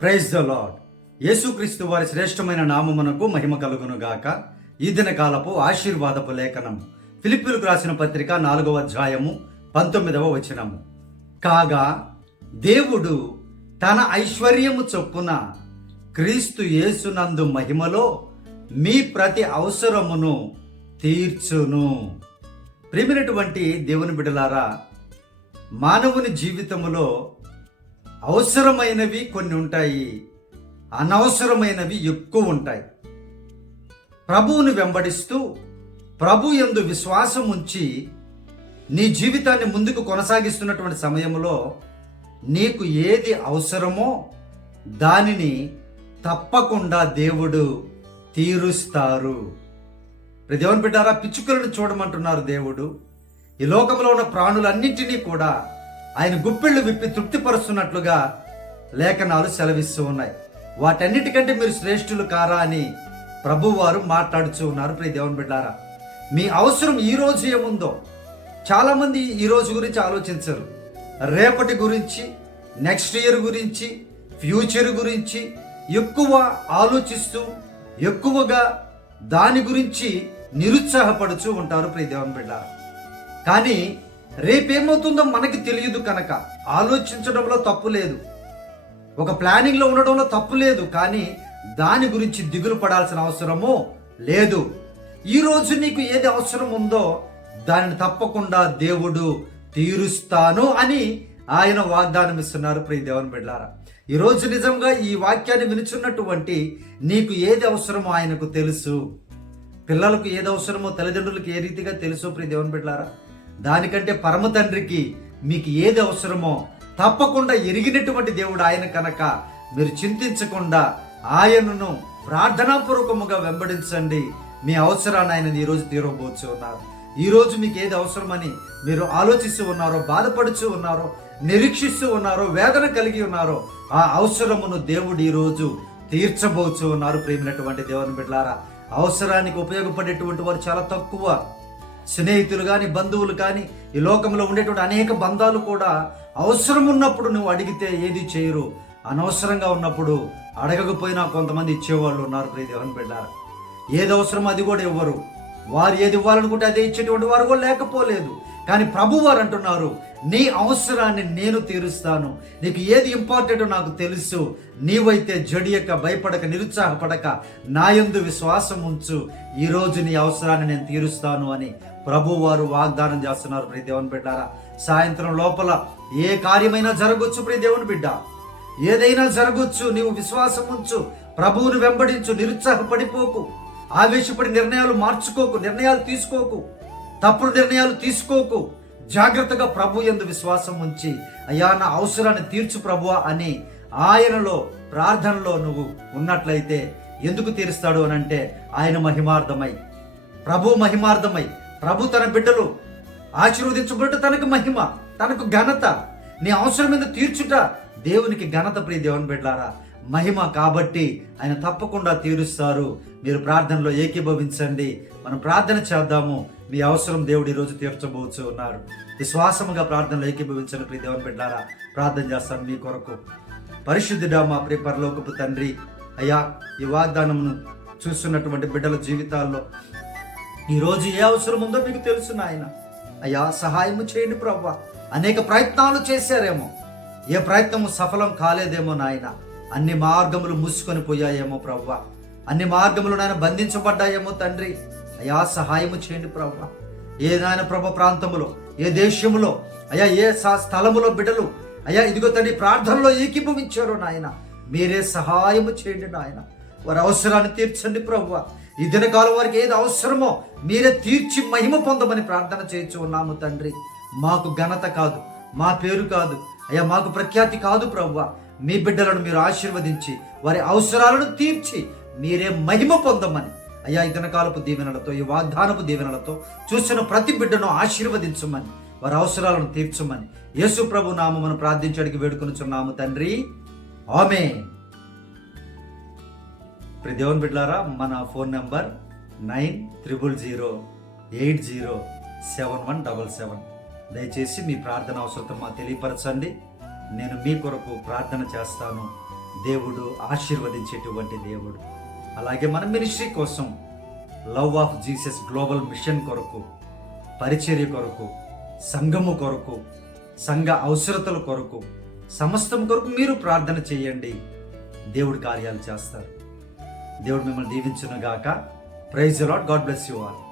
Praise the lord యేసుక్రీస్తు వారి శ్రేష్టమైన నామమునకు మహిమ కలుగును గాక. ఈ దిన కాలపు ఆశీర్వాదపు లేఖనం. ఫిలిప్పులకు రాసిన పత్రిక నాలుగవ అధ్యాయము పంతొమ్మిదవ వచనము. కాగా దేవుడు తన ఐశ్వర్యము చొప్పున క్రీస్తు యేసునందు మహిమలో మీ ప్రతి అవసరమును తీర్చును. ప్రేమినటువంటి దేవుని బిడలారా మానవుని జీవితములో అవసరమైనవి కొన్ని ఉంటాయి అనవసరమైనవి ఎక్కువ ఉంటాయి. ప్రభువుని వెంబడిస్తూ ప్రభు ఎందు విశ్వాసం ఉంచి నీ జీవితాన్ని ముందుకు కొనసాగిస్తున్నటువంటి సమయంలో నీకు ఏది అవసరమో దానిని తప్పకుండా దేవుడు తీరుస్తారు. దేవుని బిడ్డారా పిచ్చుకలను చూడమంటున్నారు దేవుడు. ఈ లోకంలో ఉన్న ప్రాణులన్నింటినీ కూడా ఆయన గుప్పిళ్ళు విప్పి తృప్తిపరుస్తున్నట్లుగా లేఖనాలు సెలవిస్తూ ఉన్నాయి. వాటన్నిటికంటే మీరు శ్రేష్ఠులు కారా అని ప్రభువారు మాట్లాడుతూ ఉన్నారు ప్రియ దేవుని బిడ్డారా. మీ అవసరం ఈ రోజు ఏముందో? చాలామంది ఈ రోజు గురించి ఆలోచించరు. రేపటి గురించి నెక్స్ట్ ఇయర్ గురించి ఫ్యూచర్ గురించి ఎక్కువ ఆలోచిస్తూ ఎక్కువగా దాని గురించి నిరుత్సాహపడుతూ ఉంటారు ప్రియ దేవుని బిడ్డారా. కానీ రేపేమవుతుందో మనకి తెలియదు కనుక. ఆలోచించడంలో తప్పు లేదు. ఒక ప్లానింగ్లో ఉండడంలో తప్పు లేదు కానీ దాని గురించి దిగులు పడాల్సిన అవసరము లేదు. ఈరోజు నీకు ఏది అవసరం ఉందో దానిని తప్పకుండా దేవుడు తీరుస్తాను అని ఆయన వాగ్దానం ఇస్తున్నారు ప్రియ దేవుని బిడ్డారా ఈరోజు నిజంగా ఈ వాక్యాన్ని వినుచున్నటువంటి నీకు ఏది అవసరమో ఆయనకు తెలుసు. పిల్లలకు ఏది అవసరమో తల్లిదండ్రులకు ఏ రీతిగా తెలుసు ప్రియ దేవుని బిడ్డారా దానికంటే పరమ తండ్రికి మీకు ఏది అవసరమో తప్పకుండా ఎరిగినటువంటి దేవుడు ఆయన కనుక మీరు చింతించకుండా ఆయనను ప్రార్థనాపూర్వకముగా వెంబడించండి. మీ అవసరాన్ని ఆయన ఈరోజు తీరబోచు ఉన్నారు. ఈరోజు మీకు ఏది అవసరమని మీరు ఆలోచిస్తూ ఉన్నారో బాధపడుచు ఉన్నారో నిరీక్షిస్తూ ఉన్నారో వేదన కలిగి ఉన్నారో ఆ అవసరమును దేవుడు ఈ రోజు తీర్చబోచు ఉన్నారు ప్రేమినటువంటి దేవుని బిడ్డారా అవసరానికి ఉపయోగపడేటువంటి వారు చాలా తక్కువ. స్నేహితులు కానీ బంధువులు కానీ ఈ లోకంలో ఉండేటువంటి అనేక బంధాలు కూడా అవసరం ఉన్నప్పుడు నువ్వు అడిగితే ఏది చేయరు. అనవసరంగా ఉన్నప్పుడు అడగకపోయినా కొంతమంది ఇచ్చేవాళ్ళు ఉన్నారు ప్రియ దేవుని ఏది అవసరం అది కూడా ఇవ్వరు. వారు ఏది ఇవ్వాలనుకుంటే అదే ఇచ్చేటువంటి వారు కూడా లేకపోలేదు. కానీ ప్రభు వారు అంటున్నారు నీ అవసరాన్ని నేను తీరుస్తాను. నీకు ఏది ఇంపార్టెంటో నాకు తెలుసు. నీవైతే జడియక భయపడక నిరుత్సాహపడక నాయందు విశ్వాసం ఉంచు. ఈరోజు నీ అవసరాన్ని నేను తీరుస్తాను అని ప్రభు వారు వాగ్దానం చేస్తున్నారు. ప్రియ దేవుని బిడ్డారా సాయంత్రం లోపల ఏ కార్యమైనా జరగవచ్చు ప్రియ దేవుని బిడ్డ. ఏదైనా జరగవచ్చు నీవు విశ్వాసం ఉంచు. ప్రభువును వెంబడించు నిరుత్సాహపడిపోకు. ఆవేశపడి నిర్ణయాలు మార్చుకోకు నిర్ణయాలు తీసుకోకు. తప్పుడు నిర్ణయాలు తీసుకోకు. జాగ్రత్తగా ప్రభు ఎందు విశ్వాసం ఉంచి అయ్యా నా అవసరాన్ని తీర్చు ప్రభువా అని ఆయనలో ప్రార్థనలో నువ్వు ఉన్నట్లయితే ఎందుకు తీరుస్తాడు అని అంటే ఆయన మహిమార్థమై. ప్రభు మహిమార్థమై. ప్రభు తన బిడ్డలు ఆశీర్వదించబడ్డ తనకు మహిమ తనకు ఘనత. నీ అవసరం మీద తీర్చుట దేవునికి ఘనత ప్రియ దేవుని బిడ్డారా మహిమ కాబట్టి ఆయన తప్పకుండా తీరుస్తారు. మీరు ప్రార్థనలో ఏకీభవించండి. మనం ప్రార్థన చేద్దాము. మీ అవసరం దేవుడు ఈరోజు తీర్చబోచు ఉన్నారు విశ్వాసముగా ప్రార్థనలో ఏకీభవించండి ప్రియ దేవుని బిడ్డారా. ప్రార్థన చేస్తాను మీ కొరకు. పరిశుద్ధుడా మా ప్రియ పరలోకపు తండ్రి అయ్యా ఈ వాగ్దానమును చూస్తున్నటువంటి బిడ్డల జీవితాల్లో ఈరోజు ఏ అవసరం ఉందో మీకు తెలుసు నాయన. అయ్యా సహాయము చేయండి ప్రభా అనేక ప్రయత్నాలు చేశారేమో. ఏ ప్రయత్నము సఫలం కాలేదేమో నాయన. అన్ని మార్గములు మూసుకొని పోయాయేమో ప్రవ్వ. అన్ని మార్గములు నాయన బంధించబడ్డాయేమో తండ్రి. అయ్యా సహాయము చేయండి ప్రవ్వ. ఏ నాయన ప్రభ ప్రాంతములో ఏ దేశములో అయ్యా ఏ స్థలములో బిడ్డలు అయ్యా ఇదిగో తండ్రి ప్రార్థనలో ఏకీభవించారో నాయన. మీరే సహాయము చేయండి నాయన. వారి అవసరాన్ని తీర్చండి ప్రభువ ఈ దినకాలం వారికి ఏది అవసరమో మీరే తీర్చి మహిమ పొందమని ప్రార్థన చేయొచ్చు ఉన్నాము తండ్రి. మాకు ఘనత కాదు మా పేరు కాదు అయ్యా మాకు ప్రఖ్యాతి కాదు ప్రవ్వ. మీ బిడ్డలను మీరు ఆశీర్వదించి వారి అవసరాలను తీర్చి మీరే మహిమ పొందమని. అయ్యా ఈ దినకాలపు దీవెనలతో ఈ వాగ్దానపు దీవెనలతో చూసిన ప్రతి బిడ్డను ఆశీర్వదించమని వారి అవసరాలను తీర్చమని యేసు ప్రభు నామమును ప్రార్థించడానికి వేడుకొనుచున్నాము తండ్రి. ఆమె ప్రదేవన్ బిడ్లారా మన phone number nine triple zero eight zero seven one double seven. దయచేసి మీ ప్రార్థన అవసరం మాకు తెలియపరచండి. నేను మీ కొరకు ప్రార్థన చేస్తాను. దేవుడు ఆశీర్వదించేటువంటి దేవుడు. అలాగే మన మినిస్ట్రీ కోసం love of Jesus global mission కొరకు పరిచర్య కొరకు సంఘము కొరకు సంఘ అవసరతల కొరకు సమస్తం కొరకు మీరు ప్రార్థన చేయండి. దేవుడు కార్యాలు చేస్తారు. దేవుడు మిమ్మల్ని దీవించునుగాక. Praise Lord God bless you all